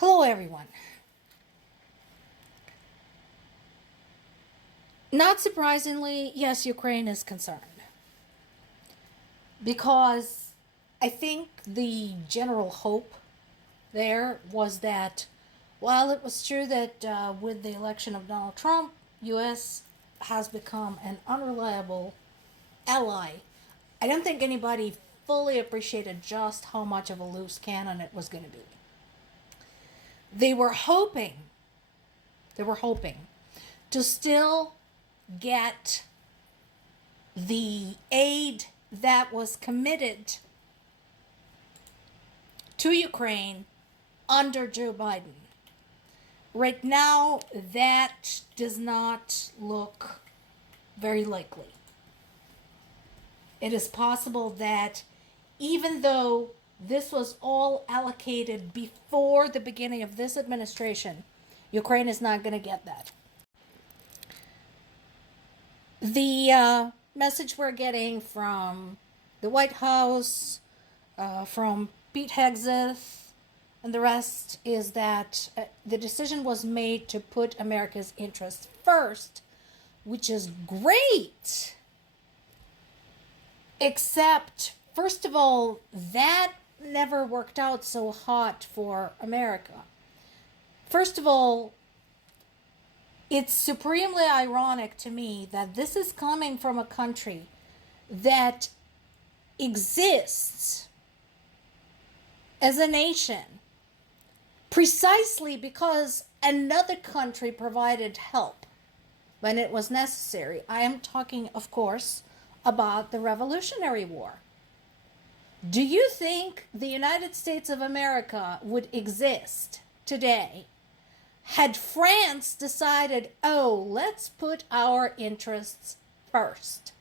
Hello, everyone. Not surprisingly, yes, Ukraine is concerned. Because I think the general hope there was that while it was true that with the election of Donald Trump, U.S. has become an unreliable ally, I don't think anybody fully appreciated just how much of a loose cannon it was going to be. They were hoping to still get the aid that was committed to Ukraine under Joe Biden. Right now, that does not look very likely. It is possible that even though this was all allocated before the beginning of this administration, Ukraine is not going to get that. The message we're getting from the White House, from Pete Hegseth, and the rest is that the decision was made to put America's interests first, which is great. Except, first of all, that never worked out so hot for America. First of all, it's supremely ironic to me that this is coming from a country that exists as a nation precisely because another country provided help when it was necessary. I am talking, of course, about the Revolutionary War. Do you think the United States of America would exist today had France decided, oh, let's put our interests first?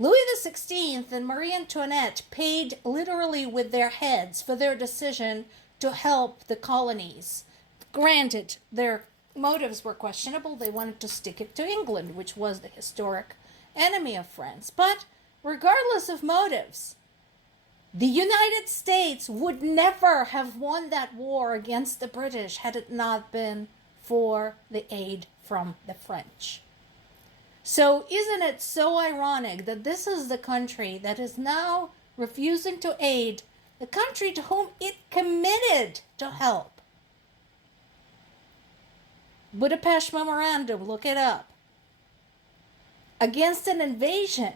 Louis XVI and Marie Antoinette paid literally with their heads for their decision to help the colonies. Granted, their motives were questionable. They wanted to stick it to England, which was the historic enemy of France. But regardless of motives, the United States would never have won that war against the British had it not been for the aid from the French. So isn't it so ironic that this is the country that is now refusing to aid the country to whom it committed to help? Budapest Memorandum, look it up. Against an invasion,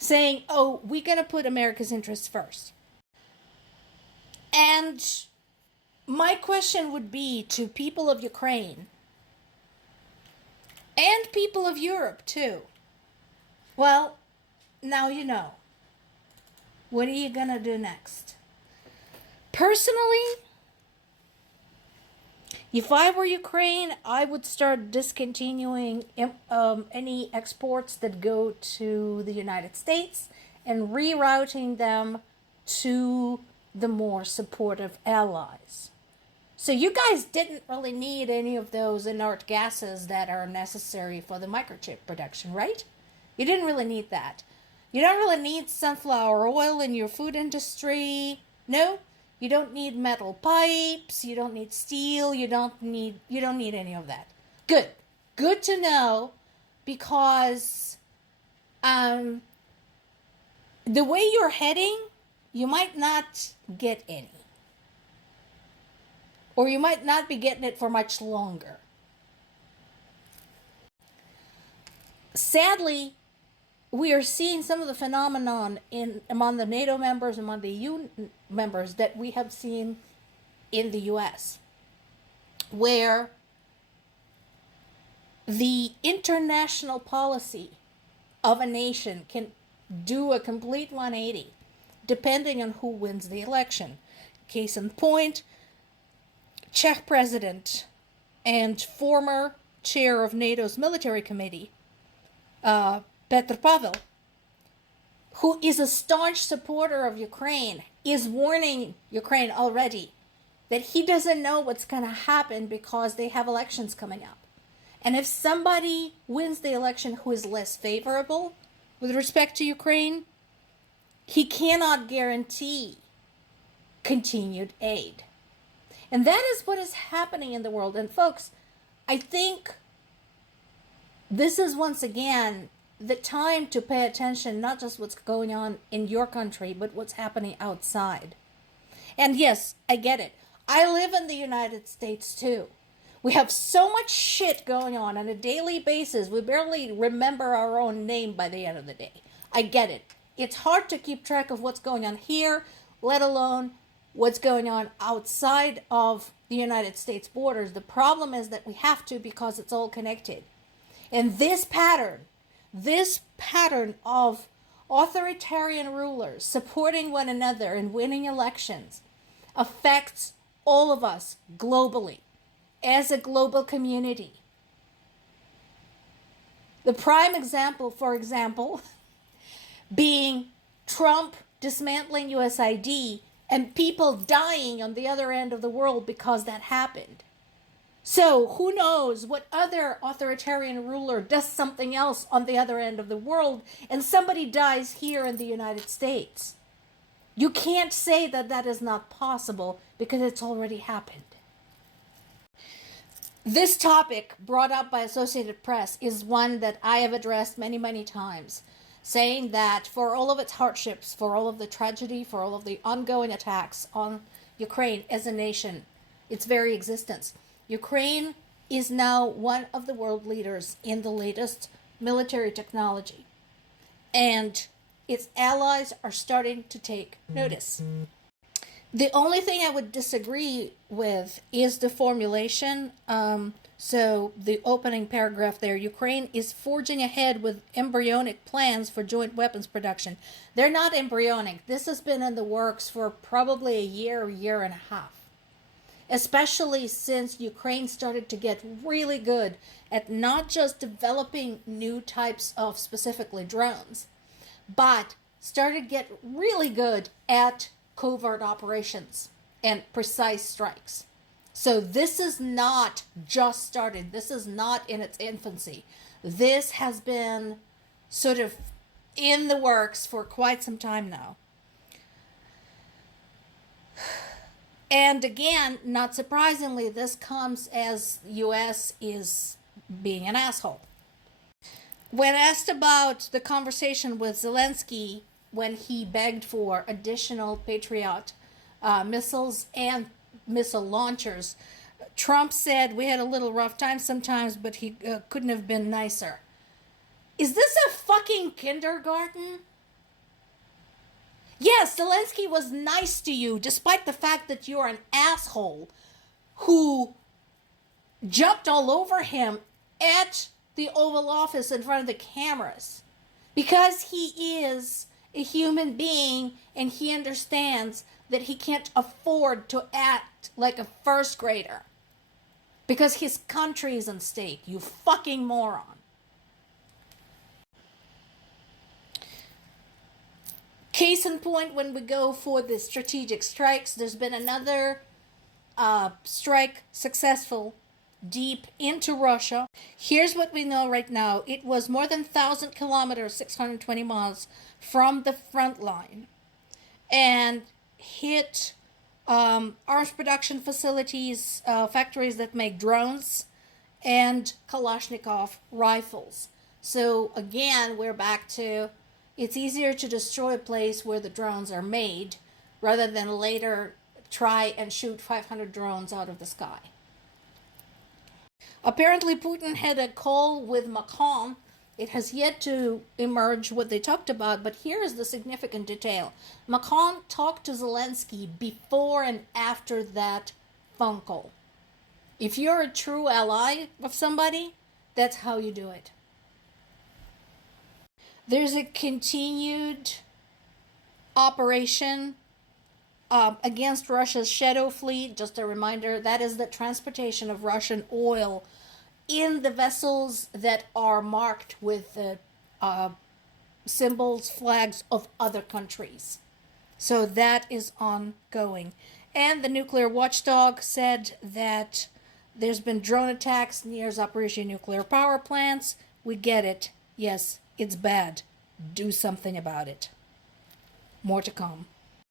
saying, oh, we're going to put America's interests first. And my question would be to people of Ukraine and people of Europe too. Well, now you know. What are you going to do next? Personally, if I were Ukraine, I would start discontinuing any exports that go to the United States and rerouting them to the more supportive allies. So you guys didn't really need any of those inert gases that are necessary for the microchip production, right? You didn't really need that. You don't really need sunflower oil in your food industry. No, you don't need metal pipes. You don't need steel. You don't need any of that. Good to know, because the way you're heading, you might not get any. Or you might not be getting it for much longer. Sadly, we are seeing some of the phenomenon among the NATO members, among the EU members that we have seen in the US, where the international policy of a nation can do a complete 180 depending on who wins the election. Case in point, Czech president and former chair of NATO's military committee, Petr Pavel, who is a staunch supporter of Ukraine, is warning Ukraine already that he doesn't know what's going to happen because they have elections coming up. And if somebody wins the election who is less favorable with respect to Ukraine, he cannot guarantee continued aid. And that is what is happening in the world. And folks, I think this is once again the time to pay attention, not just what's going on in your country, but what's happening outside. And yes, I get it. I live in the United States too. We have so much shit going on a daily basis. We barely remember our own name by the end of the day. I get it. It's hard to keep track of what's going on here, let alone what's going on outside of the United States borders. The problem is that we have to, because it's all connected. And this pattern of authoritarian rulers supporting one another and winning elections affects all of us globally, as a global community. The prime example, for example, being Trump dismantling USAID and people dying on the other end of the world because that happened. So who knows what other authoritarian ruler does something else on the other end of the world and somebody dies here in the United States. You can't say that that is not possible because it's already happened. This topic brought up by Associated Press is one that I have addressed many, many times, saying that for all of its hardships, for all of the tragedy, for all of the ongoing attacks on Ukraine as a nation, its very existence, Ukraine is now one of the world leaders in the latest military technology. And its allies are starting to take notice. The only thing I would disagree with is the formulation. So the opening paragraph there, Ukraine is forging ahead with embryonic plans for joint weapons production. They're not embryonic. This has been in the works for probably a year and a half. Especially since Ukraine started to get really good at not just developing new types of specifically drones, but started to get really good at covert operations and precise strikes. So this is not just started. This is not in its infancy. This has been sort of in the works for quite some time now. And again, not surprisingly, this comes as U.S. is being an asshole. When asked about the conversation with Zelensky when he begged for additional Patriot missiles and missile launchers, Trump said, "We had a little rough time sometimes, but he couldn't have been nicer." Is this a fucking kindergarten? Yes, Zelensky was nice to you, despite the fact that you're an asshole who jumped all over him at the Oval Office in front of the cameras. Because he is a human being and he understands that he can't afford to act like a first grader. Because his country is at stake, you fucking moron. Case in point, when we go for the strategic strikes, there's been another strike successful deep into Russia. Here's what we know right now. It was more than 1,000 kilometers, 620 miles from the front line, and hit arms production facilities, factories that make drones, and Kalashnikov rifles. So again, we're back to it's easier to destroy a place where the drones are made rather than later try and shoot 500 drones out of the sky. Apparently, Putin had a call with Macron. It has yet to emerge what they talked about, but here is the significant detail. Macron talked to Zelensky before and after that phone call. If you're a true ally of somebody, that's how you do it. There's a continued operation against Russia's Shadow Fleet. Just a reminder, that is the transportation of Russian oil in the vessels that are marked with the symbols, flags of other countries. So that is ongoing. And the nuclear watchdog said that there's been drone attacks near Zaporizhzhia nuclear power plants. We get it. Yes, it's bad. Do something about it. More to come.